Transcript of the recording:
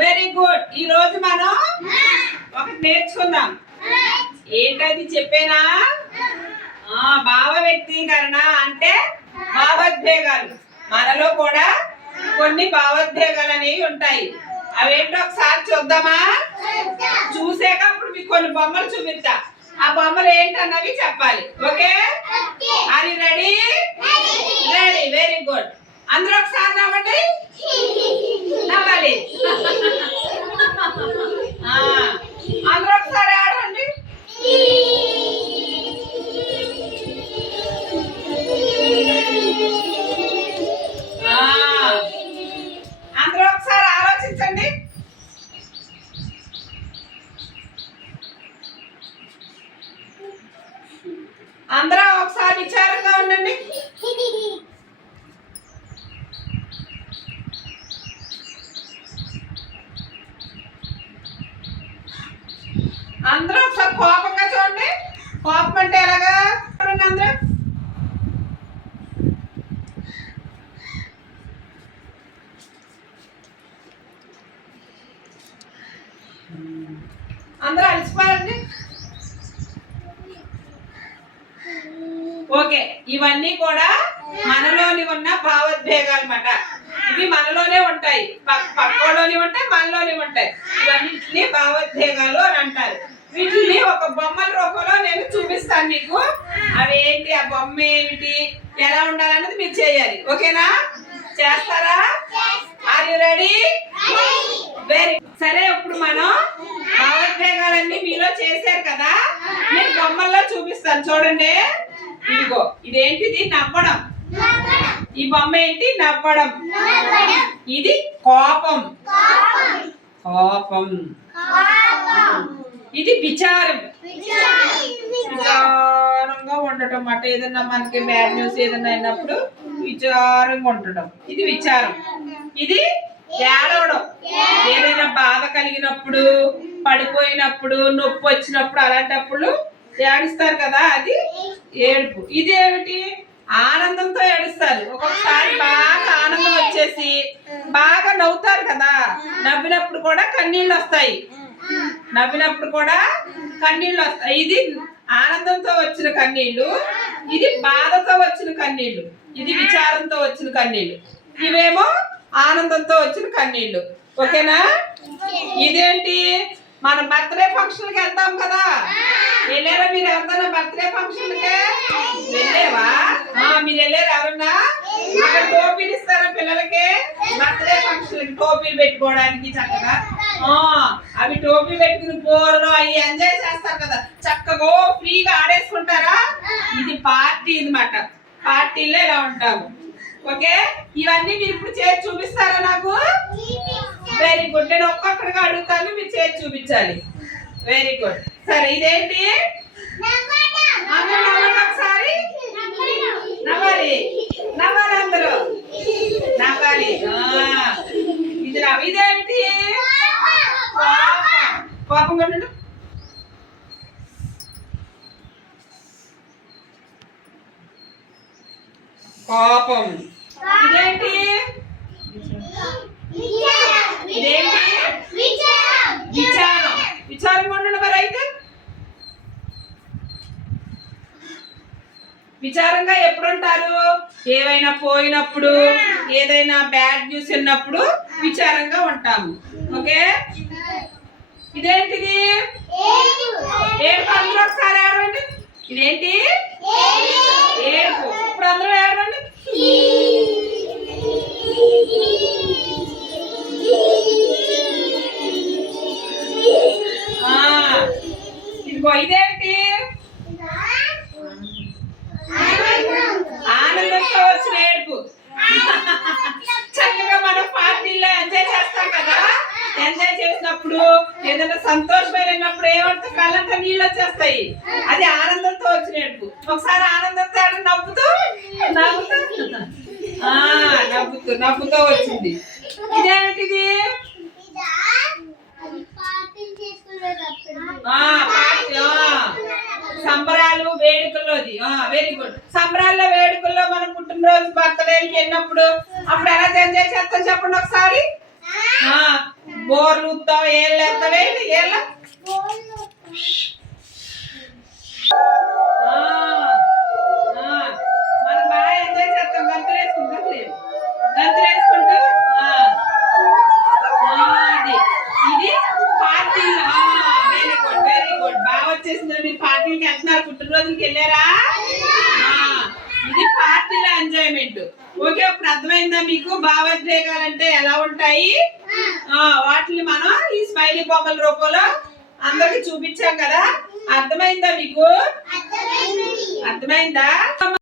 Very good. ఈ రోజు మనం ఒకటి నేర్చుకుందాం. ఏంటది చెప్పేనా? భావ వ్యక్తీకరణ అంటే భావోద్వేగాలు. మనలో కూడా కొన్ని భావోద్వేగాలు అనేవి ఉంటాయి. అవేంటో ఒకసారి చూద్దామా? చూసాక అప్పుడు మీకు కొన్ని బొమ్మలు చూపిస్తా. ఆ బొమ్మలు ఏంటన్నవి చెప్పాలి. Okay? Are you ready? Ready. Very good. అందరూ ఒకసారి నవ్వండి. నవ్వాలి. అందరూ ఒకసారి ఆడండి. అందరూ ఒకసారి ఆలోచించండి. అందరూ ఒకసారి విచారంగా ఉండండి. అందరూ ఒకసారి కోపంగా చూడండి. కోపం అంటే ఎలాగా? అందరూ అందరూ అలసిపోయారండి. ఓకే, ఇవన్నీ కూడా మనలోని ఉన్న భావోద్వేగాలు అన్నమాట. ఇవి మనలోనే ఉంటాయి, పక్కలోని ఉంటాయి, మనలోని ఉంటాయి. ఇవన్నీ భావోద్వేగాలు అని అంటారు. వీటిని ఒక బొమ్మల రూపంలో నేను చూపిస్తాను మీకు. అవి ఏంటి, ఆ బొమ్మ ఏమిటి, ఎలా ఉండాలన్నది మీరు చేయాలి. ఓకేనా? చేస్తారా? Are you ready? వెరీ. సరే, ఇప్పుడు మనం భావోద్వేగాలన్నీ మీలో చేశారు కదా, నేను బొమ్మల్లో చూపిస్తాను. చూడండి. ఇదిగో, ఇదేంటిది? నవ్వడం. ఈ బొమ్మ ఏంటి? నవ్వడం. ఇది కోపం. కోపం. ఇది విచారం. విచారంగా ఉండటం అన్నమాట. ఏదన్నా మనకి బ్యాడ్ న్యూస్ ఏదన్నా అయినప్పుడు విచారంగా ఉండటం, ఇది విచారం. ఇది ఏడవడం. ఏదైనా బాధ కలిగినప్పుడు, పడిపోయినప్పుడు, నొప్పి వచ్చినప్పుడు, అలాంటప్పుడు ఏడుస్తారు కదా, అది ఏడుపు. ఇదేమిటి? ఆనందంతో ఏడుస్తారు. ఒక్కొక్కసారి బాగా ఆనందం వచ్చేసి బాగా నవ్వుతారు కదా, నవ్వినప్పుడు కూడా కన్నీళ్ళు వస్తాయి. నవ్వినప్పుడు కూడా కన్నీళ్ళు వస్తాయి. ఇది ఆనందంతో వచ్చిన కన్నీళ్ళు, ఇది బాధతో వచ్చిన కన్నీళ్ళు, ఇది విచారంతో వచ్చిన కన్నీళ్ళు, ఇవేమో ఆనందంతో వచ్చిన కన్నీళ్ళు. ఓకేనా? ఇదేంటి? మనం బర్త్డే ఫంక్షన్కి వెళ్తాం కదా, వెళ్ళారా మీరు? ఎవరిదైనా బర్త్డే ఫంక్షన్కి వెళ్ళేవా? మీరు వెళ్ళారు ఎవరన్నా? అక్కడ టోపీలు ఇస్తారా పిల్లలకి? బర్త్డే ఫంక్షన్కి టోపీలు పెట్టుకోవడానికి చక్కగా. అవి టోపీ పెట్టుకుని పోరలో అవి ఎంజాయ్ చేస్తారు కదా, చక్కగా ఫ్రీగా ఆడేసుకుంటారా. ఇది పార్టీ అన్నమాట. పార్టీలో ఇలా ఉంటాము. ఓకే, ఇవన్నీ మీరు ఇప్పుడు చేసి చూపిస్తారా నాకు? Very good. నేను ఒక్కొక్కడిగా అడుగుతాను, మీరు చేసి చూపించాలి. Very good. సరే, ఇదేంటి? ఒకసారి నవ్వాలి. నవ్వాలి, అందరూ నవ్వాలి. ఇది ఇదేంటి? కోపం కొట్టు. కోపం. ఇదేంటి? ఇదేంటి? విచారం. విచారం ఉండండి. మరి అయితే విచారంగా ఎప్పుడు ఉంటారు? ఏవైనా పోయినప్పుడు, ఏదైనా బ్యాడ్ న్యూస్ ఉన్నప్పుడు విచారంగా ఉంటాము. ఓకే, ఇదేంటిది? ఏడుపు. అందరూ ఒకసారి ఆడండి. ఇదేంటి? ఏడుపు. ఇప్పుడు అందరూ ఆడండి. ఇదిగో, ఇదేంటి? ఆనందంతో వచ్చిన ఏడుపు. చక్కగా మనం పార్టీలో ఎంజాయ్ చేస్తాం కదా, ఎంజాయ్ చేసినప్పుడు ఏదైనా సంతోషమైనప్పుడు ఏమంటే కళ్ళంతా నీళ్ళు వచ్చేస్తాయి, అది ఆనందంతో వచ్చిన ఏడుపు. ఒకసారి ఆనందంతో నవ్వుతూ నవ్వుతూ నవ్వుతూ నవ్వుతూ వచ్చింది. ఇదేంటిది? సంబరాలు వేడుకల్లోది. Very good. సంబరాల్లో వేడుకల్లో మనం పుట్టినరోజు బర్త్డేకి వెళ్ళినప్పుడు అప్పుడు ఎలా ఎంజాయ్ చేస్తాం చెప్పండి ఒకసారి. బోర్లు ఊతావు, ఏళ్ళు వేస్తావే ఏళ్ళ మనం బాగా ఎంజాయ్ చేస్తాం. గంతులు వేసుకుంటూ అది ఇది పార్టీలు. వెరీ గుడ్ వెరీ గుడ్, బాగా వచ్చేసింది. మీరు పార్టీలకి వెళ్తున్నారు, పుట్టినరోజులకి వెళ్ళారా? ఇది పార్టీల ఎంజాయ్మెంట్. ఓకే, ఇప్పుడు అర్థమైందా మీకు? భావోద్వేగాలంటే ఎలా ఉంటాయి, వాటిని మనం ఈ స్మైలీ బొమ్మల రూపంలో అందరికి చూపించాం కదా. అర్థమైందా మీకు? అర్థమైందా?